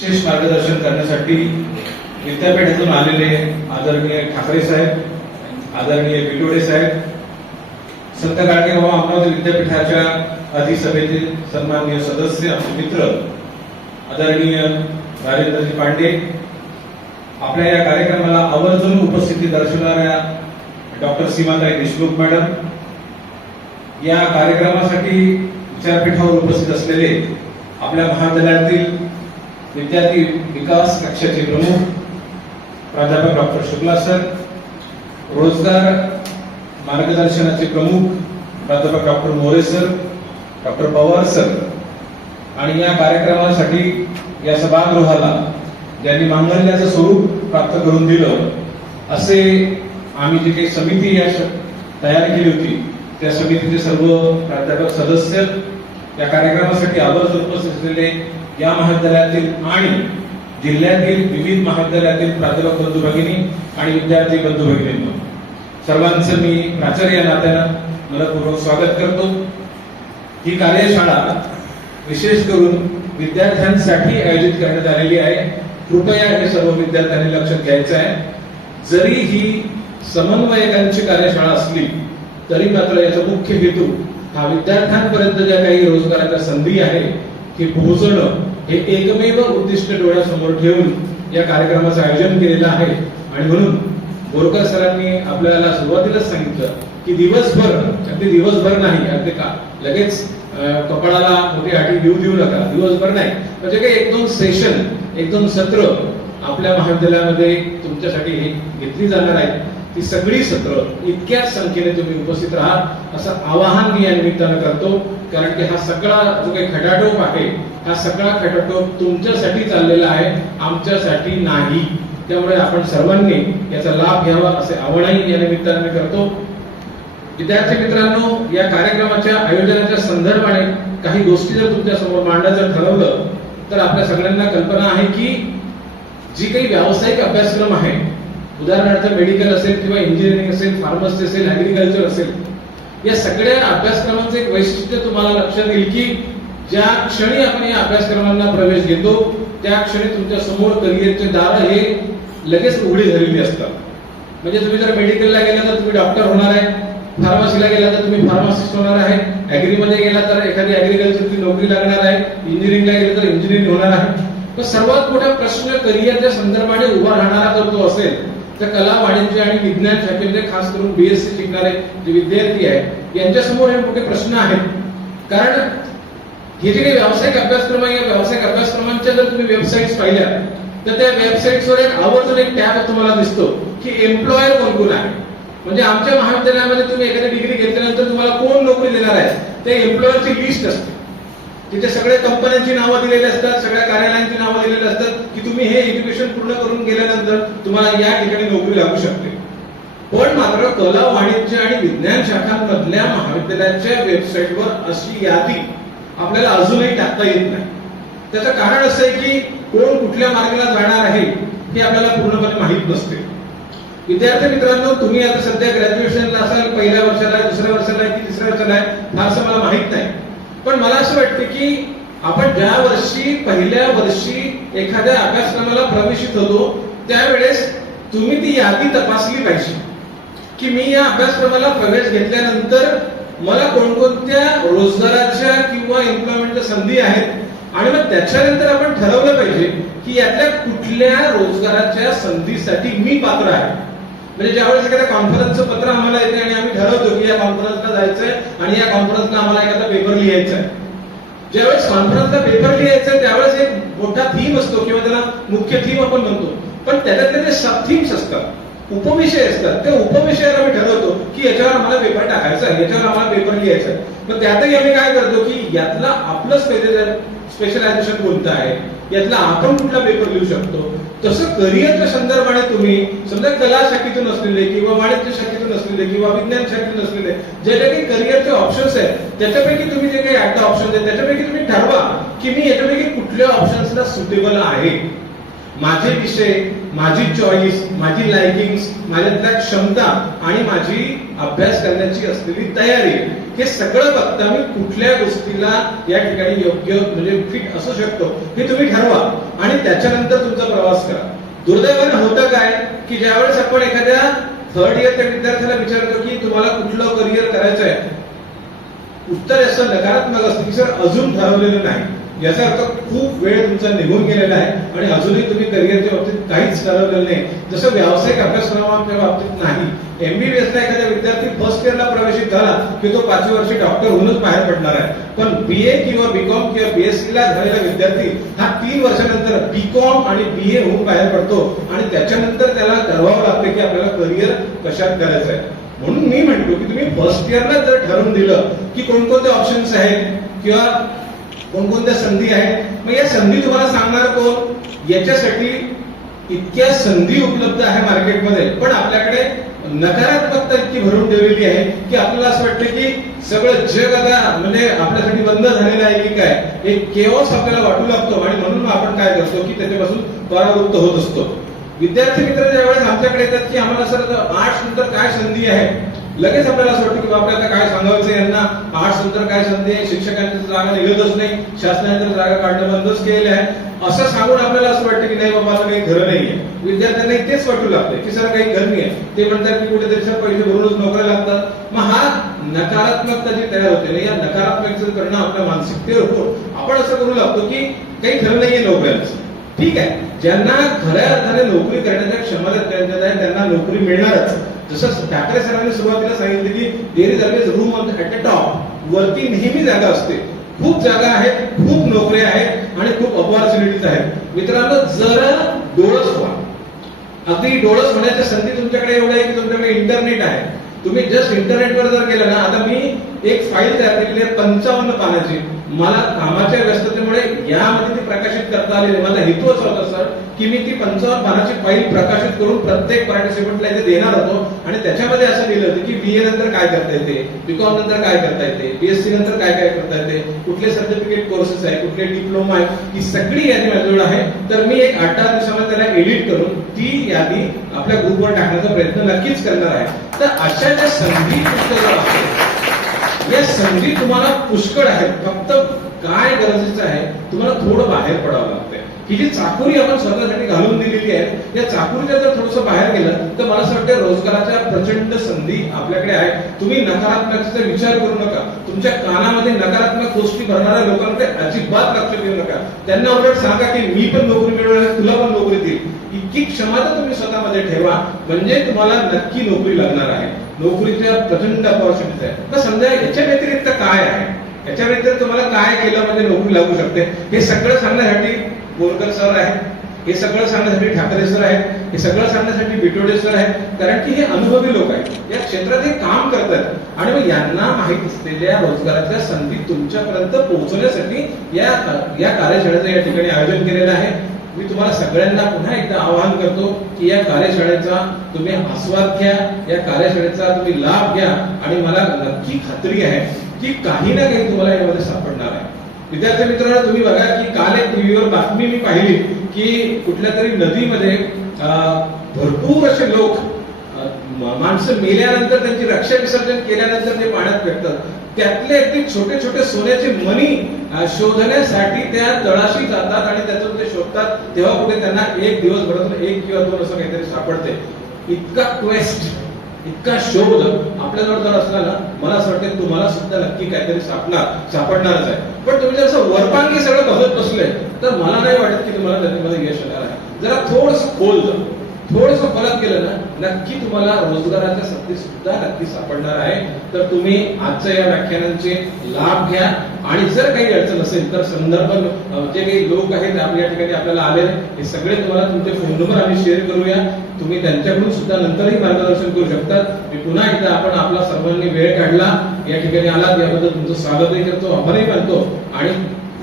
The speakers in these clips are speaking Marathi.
विशेष मार्गदर्शन करण्यासाठी विद्यापीठातून आलेले आदरणीय ठाकरे साहेब, आदरणीय बिटोडे साहेब, संत गाडगेबाबा अमरावती विद्यापीठाच्या अधिसभेतील सन्माननीय सदस्य, आमचे मित्र आदरणीय राजेंद्रजी पांडे, आपल्या या कार्यक्रमाला आवर्जून उपस्थिती दर्शवणाऱ्या डॉक्टर सीमाताई देशमुख मॅडम, या कार्यक्रमासाठी विद्यापीठावर उपस्थित असलेले आपल्या महाविद्यालयातील विद्यार्थी विकास कक्षाचे प्रमुख प्राध्यापक डॉक्टर शुक्ला सर, रोजगार मार्गदर्शनाचे प्रमुख प्राध्यापक doctor More sir, doctor Pawar sir, आणि या कार्यक्रमासाठी या सभागृहाला ज्यांनी मांगल्याचं स्वरूप प्राप्त करून दिलं असे आम्ही जी काही समिती तयार केली होती त्या समितीचे सर्व प्राध्यापक सदस्य, या कार्यक्रमासाठी आवर्जून उपस्थित असलेले या महाविद्यालयातील आणि जिल्ह्यातील विविध महाविद्यालयातील प्राध्यापक बंधू भगिनी आणि विद्यार्थी बंधू भगिनींनो, सर्वांचं मी प्राचार्य या नात्यानं मनपूर्वक स्वागत करतो। ही कार्यशाळा विशेष करून विद्यार्थ्यांसाठी आयोजित करण्यात आलेली आहे। कृपया हे सर्व विद्यार्थ्यांनी लक्षात घ्यायचं आहे, जरी ही समन्वयकांची कार्यशाळा असली तरी मात्र याचा मुख्य हेतू हा विद्यार्थ्यांपर्यंत ज्या काही रोजगाराच्या संधी आहे ती पोहोचवणं हे एकमेव उद्दिष्ट डोळ्यासमोर ठेवून या कार्यक्रमाचं आयोजन केलेलं आहे। आणि म्हणून बोरकर सरांनी आपल्याला सुरुवातीलाच सांगितलं की दिवसभर, अगदी दिवसभर नाही, अगदी का लगेच कपाळाला मोठी आठी देऊ नका, दिवसभर नाही, म्हणजे काही एक दोन सेशन, एक दोन सत्र आपल्या महाविद्यालयामध्ये तुमच्यासाठी हे घेतली जाणार आहेत। ती सगळी सत्र इतक्याच संख्येने तुम्ही उपस्थित राहा असं आवाहन मी या निमित्तानं करतो, कारण की हा सगळा जो काही खटाटोप आहे हा सगळा खटाटोप तुमच्यासाठी चाललेला आहे, आमच्यासाठी नाही। त्यामुळे आपण सर्वांनी याचा लाभ घ्यावा असे आवाहनही या निमित्तानं मी करतो। विद्यार्थी मित्रांनो, या कार्यक्रमाच्या आयोजनाच्या संदर्भाने काही गोष्टी जर तुमच्या समोर मांडायचं ठरवलं तर आपल्या सगळ्यांना कल्पना आहे की जी काही व्यावसायिक अभ्यासक्रम आहे, उदाहरणार्थ मेडिकल असेल किंवा इंजिनिअरिंग असेल, फार्मसी असेल, ऍग्रिकल्चर असेल, या सगळ्या अभ्यासक्रमांचं एक वैशिष्ट्य तुम्हाला लक्षात येईल की ज्या क्षणी आपण या अभ्यासक्रमांना प्रवेश घेतो त्या क्षणी तुमच्या समोर करिअरचे दार हे लगेच उघडी झालेली असतात। म्हणजे तुम्ही जर मेडिकलला गेला तर तुम्ही डॉक्टर होणार आहे, फार्मसीला गेला तर तुम्ही फार्मासिस्ट होणार आहे, ऍग्रीमध्ये गेला तर एखादी ऍग्रिकल्चरची नोकरी लागणार आहे, इंजिनिअरिंगला गेला तर इंजिनिअरिंग होणार आहे। पण सर्वात मोठा प्रश्न करिअरच्या संदर्भाने उभा राहणारा जर तो असेल तर कला, वाणिज्य आणि विज्ञान शाखेचे खास करून बीएससी शिकणारे जे विद्यार्थी आहेत यांच्यासमोर हे मोठे प्रश्न आहेत। कारण हे जे काही व्यावसायिक अभ्यासक्रम आहे, या व्यावसायिक अभ्यासक्रमांच्या जर तुम्ही वेबसाईट्स पाहिल्या तर त्या वेबसाईट्सवर एक आवर्जून एक टॅब तुम्हाला दिसतो की एम्प्लॉयर कोण कोण आहे। म्हणजे आमच्या महाविद्यालयामध्ये तुम्ही एखादी डिग्री घेतल्यानंतर तुम्हाला कोण नोकरी देणार आहे ते एम्प्लॉयरची लिस्ट असते, तिथे सगळ्या कंपन्यांची नावं दिलेली असतात, सगळ्या कार्यालयांची नावं दिलेली असतात की तुम्ही हे एज्युकेशन पूर्ण करून गेल्यानंतर तुम्हाला या ठिकाणी नोकरी लागू शकते। पण मात्र कला, वाणिज्य आणि विज्ञान शाखांमधल्या महाविद्यालयाच्या वेबसाईटवर अशी यादी आपल्याला अजूनही टाकता येत नाही। त्याचं कारण असं आहे की कोण कुठल्या मार्गाला जाणार आहे हे आपल्याला पूर्णपणे माहीत नसते। विद्यार्थी मित्रांनो, तुम्ही आता सध्या ग्रॅज्युएशनला असाल, पहिल्या वर्षाला, दुसऱ्या वर्षाला की तिसऱ्या वर्षाला आहे फारसं मला माहित नाही, पण मला असं वाटतं की आपण ज्या वर्षी पहिल्या वर्षी एखाद्या अभ्यासक्रमाला प्रवेशित होतो त्यावेळेस तुम्ही ती यादी तपासली पाहिजे की मी या अभ्यासक्रमाला प्रवेश घेतल्यानंतर मला कोणकोणत्या रोजगाराच्या किंवा एम्प्लॉयमेंटच्या संधी आहेत आणि मग त्याच्यानंतर आपण ठरवलं पाहिजे की यातल्या कुठल्या रोजगाराच्या संधीसाठी मी पात्र आहे। म्हणजे ज्यावेळेस एखाद्या कॉन्फरन्सचं पत्र आम्हाला येते आणि आम्ही ठरवतो की या कॉन्फरन्सला जायचंय आणि या कॉन्फरन्सला आम्हाला एखादा पेपर लिहायचा आहे, ज्यावेळेस कॉन्फरन्सला पेपर लिहायचा आहे त्यावेळेस एक मोठा थीम असतो किंवा त्याला मुख्य थीम आपण म्हणतो, पण त्याच्यातले ते सब थीम्स असतात, उपविषय असतात। त्या उपविषयाला आम्ही ठरवतो की याच्यावर आम्हाला पेपर टाकायचा आहे, याच्यावर आम्हाला पेपर लिहायचा आहे। मग त्यातही आम्ही काय करतो की यातला आपलं स्पेशलायझेशन कोणतं आहे, यातला आपण कुठला पेपर लिहू शकतो। तसं करिअरच्या संदर्भाने तुम्ही समजा कला शाखेतून असलेले किंवा वाणिज्य शाखेतून असलेले किंवा विज्ञान शाखेतून असलेले जे काही करिअरचे ऑप्शन्स आहेत त्याच्यापैकी तुम्ही जे काही आता ऑप्शन्स आहेत त्याच्यापैकी तुम्ही ठरवा की मी याच्यापैकी कुठल्या ऑप्शन्सला सुटेबल आहे। माझे विषय, माझी चॉईस, माझी लायकिंग्स, माझ्यातल्या क्षमता आणि माझी अभ्यास करण्याची असलेली तयारी हे सगळं बघता मी कुठल्या गोष्टीला या ठिकाणी योग्य म्हणजे फिट असू शकतो हे तुम्ही ठरवा आणि त्याच्यानंतर तुमचा प्रवास करा. दुर्दैवाने होतं काय की ज्यावेळेस आपण एखाद्या थर्ड इयरच्या विद्यार्थ्याला विचारतो की तुम्हाला कुठलं करिअर करायचं आहे, उत्तर असं नकारात्मक असतं की सर अजून ठरवलेलं नाही. याचा अर्थ खूप वेळ तुमचा निघून गेलेला आहे आणि अजूनही तुम्ही करिअरच्या बाबतीत काहीच ठरवलेलं नाही. जसं व्यावसायिक अभ्यासक्रमाच्या बाबतीत नाही. एमबीबीएसला एखादा विद्यार्थी फर्स्ट इयरला प्रवेशित झाला की तो 5व्या वर्षी डॉक्टर होऊनच बाहेर पडणार आहे. पण बीए किंवा बीकॉम किंवा बीएससी ला झालेला विद्यार्थी हा 3 वर्षानंतर बीकॉम आणि बीए होऊन बाहेर पडतो आणि त्याच्यानंतर त्याला ठरवावं लागतं की आपल्याला करिअर कशात करायचं आहे. म्हणून मी म्हणतो की तुम्ही फर्स्ट इयरला जर ठरवून दिलं की कोणकोणते ऑप्शन्स आहेत किंवा कोणकोणत्या संधी आहेत, मग या संधी तुम्हाला सांगणार कोण? याच्यासाठी इतक्या संधी उपलब्ध आहे मार्केटमध्ये, पण आपल्याकडे नकारात्मकता इतकी भरून ठेवलेली आहे की आपल्याला असं वाटतं की सगळं जग आता म्हणजे आपल्यासाठी बंद झालेलं आहे की काय, एक केओस आपल्याला वाटू लागतो आणि म्हणून आपण काय करतो की त्याच्यापासून परावृत्त होत असतो. विद्यार्थी मित्र ज्यावेळेस आमच्याकडे येतात की आम्हाला सर आर्ट्स नंतर काय संधी आहे, लगेच आपल्याला असं वाटतं की बाबा आता काय सांगायचं यांना, आर्ट्स नंतर काय संधी आहे, शिक्षकांची जागा निघतच नाही, शासनाने तर जागा काढणं बंदच केलेलं आहे असं सांगून आपल्याला असं वाटतं की नाही बाबा आता काही घरं नाहीये. विद्यार्थ्यांना तेच वाटू लागते की सर काही घर नाही. ते म्हणतात की कुठेतरी सर पैसे भरूनच नोकऱ्या लागतात. मग हा नकारात्मकता जी तयार होते या नकारात्मक करणं आपल्या मानसिकतेवर होतो. आपण असं करू लागतो की काही खरं नाहीये नोकऱ्यांचं. ठीक आहे, ज्यांना खऱ्या अर्थाने नोकरी करण्याच्या क्षमता आहे त्यांना नोकरी मिळणारच. जसं ठाकरे सरांनी सुरुवातीला सांगितलं की there is always room on at the top, वरती नेहमी जागा असते. खूप जागा आहेत, खूप नोकऱ्या आहेत आणि खूप अपॉर्च्युनिटीज आहेत. मित्रांनो जरा डोळस व्हा. अगदी डोळस होण्याच्या संधी तुमच्याकडे एवढ्या आहे की तुमच्याकडे इंटरनेट आहे. तुम्ही जस्ट इंटरनेटवर जर गेलं ना, आता मी एक फाईल तयार केली आहे 55 पानाची. मला कामाच्या व्यस्ततेमुळे यामध्ये ती प्रकाशित करता आली नाही. माझा हेतू असा होता सर की मी ती 55 पानाची फाईल प्रकाशित करून प्रत्येक पार्टिसिपंटला इथे देणार होतो आणि त्याच्यामध्ये असं लिहिलं होतं की बीए नंतर काय करता येते, बीकॉम नंतर काय करता येते, बीएससी नंतर काय काय करता येते, कुठले सर्टिफिकेट कोर्सेस आहे, कुठले डिप्लोमा आहे, ही सगळी यादी माझ्याजवळ आहे. तर मी एक 8-10 दिवसामध्ये त्याला एडिट करून ती यादी आपल्या ग्रुपवर टाकण्याचा प्रयत्न नक्कीच करणार आहे. तर अशा ज्या संधी या संधी तुम्हाला पुष्कळ आहेत. फक्त काय गरजेचं आहे, तुम्हाला थोडं बाहेर पडावं लागतंय. ही जी चाकोरी आपण स्वतःसाठी घालून दिलेली आहे, या चाकोरीच्या जर थोडंसं बाहेर गेलं तर मला असं वाटतं रोजगाराच्या प्रचंड संधी आपल्याकडे आहेत. तुम्ही नकारात्मकतेचा विचार करू नका. तुमच्या कानामध्ये नकारात्मक गोष्टी भरणाऱ्या लोकांकडे अजिबात लक्ष देऊ नका. त्यांना उलट सांगा की मी पण नोकरी मिळवणार, तुला पण नोकरी देईल. इतकी क्षमता तुम्ही स्वतःमध्ये ठेवा, म्हणजे तुम्हाला नक्की नोकरी लागणार आहे. नोकरीच्या प्रचंड अपॉर्च्युनिटीज आहे. तर समजा याच्या व्यतिरिक्त काय आहे, याच्या व्यतिरिक्त तुम्हाला काय केलं म्हणजे नोकरी लागू शकते, हे सगळं सांगण्यासाठी बोरकर सर आहेत, हे सगळं सांगण्यासाठी ठाकरे सर आहेत, हे सगळं सांगण्यासाठी बिटोडे सर आहेत. कारण की हे अनुभवी लोक आहेत, या क्षेत्रात हे काम करतात आणि मग यांना माहित असलेल्या रोजगाराच्या संधी तुमच्यापर्यंत पोहोचवण्यासाठी या कार्यशाळेचं या ठिकाणी आयोजन केलेलं आहे. मी तुम्हाला सगळ्यांना पुन्हा एकदा आवाहन करतो की या कार्यशाळेचा तुम्ही आस्वाद घ्या, या कार्यशाळेचा तुम्ही लाभ घ्या आणि मला नक्की खात्री आहे की काही ना काही तुम्हाला यामध्ये सापडणार आहे. विद्यार्थी मित्रांनो, तुम्ही बघा की काल एक टीव्हीवर बातमी मी पाहिली की कुठल्या तरी नदीमध्ये भरपूर असे लोक माणसं मेल्यानंतर त्यांची रक्षा विसर्जन केल्यानंतर ते पाण्यात फेकतात. त्यातले अगदी छोटे छोटे सोन्याचे मणी शोधण्यासाठी त्या तळाशी जातात आणि त्यातून ते शोधतात. तेव्हा कुठे त्यांना एक दिवसभरातून 1 किंवा 2 असं काहीतरी सापडते. इतका क्वेस्ट, इतका शोध आपल्याजवळ जर असला ना, मला असं वाटतं तुम्हाला सुद्धा नक्की काहीतरी सापडणारच आहे. पण तुम्ही जर असं वरपांगी सगळं बघत बसले तर मला नाही वाटत की तुम्हाला त्याच्यामध्ये यश येणार आहे. जरा थोडंसं खोल जा, थोडंसं फरक केलं ना, नक्की तुम्हाला रोजगाराच्या संधी सुद्धा नक्की सापडणार आहे. तर तुम्ही आजच्या या व्याख्यानांचे लाभ घ्या आणि जर काही अडचण असेल तर संदर्भ जे काही लोक आहेत आपल्या ठिकाणी आपल्याला आले, हे सगळे तुम्हाला तुमचे फोन नंबर आम्ही शेअर करूया. तुम्ही त्यांच्याकडून सुद्धा नंतरही मार्गदर्शन करू शकतात. मी पुन्हा एकदा आपण आपला सर्वांनी वेळ काढला, या ठिकाणी आलात, याबद्दल तुमचं स्वागतही करतो, आभारही मानतो. आणि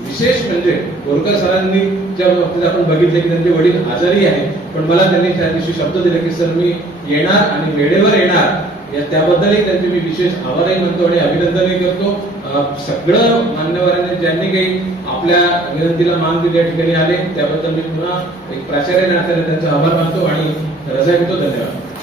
विशेष म्हणजे बोरकर सरांनी ज्या बाबतीत आपण बघितले की त्यांचे वडील आजारी आहेत, पण मला त्यांनी त्या दिवशी शब्द दिले की सर मी येणार आणि वेळेवर येणार. त्याबद्दलही त्यांचे मी विशेष आभारही मानतो आणि अभिनंदनही करतो. सगळं मान्यवरांनी ज्यांनी काही आपल्या विनंतीला मान दिले या ठिकाणी आले, त्याबद्दल मी पुन्हा एक प्राचार्य नात्याने त्यांचा आभार मानतो आणि रजा घेतो. धन्यवाद.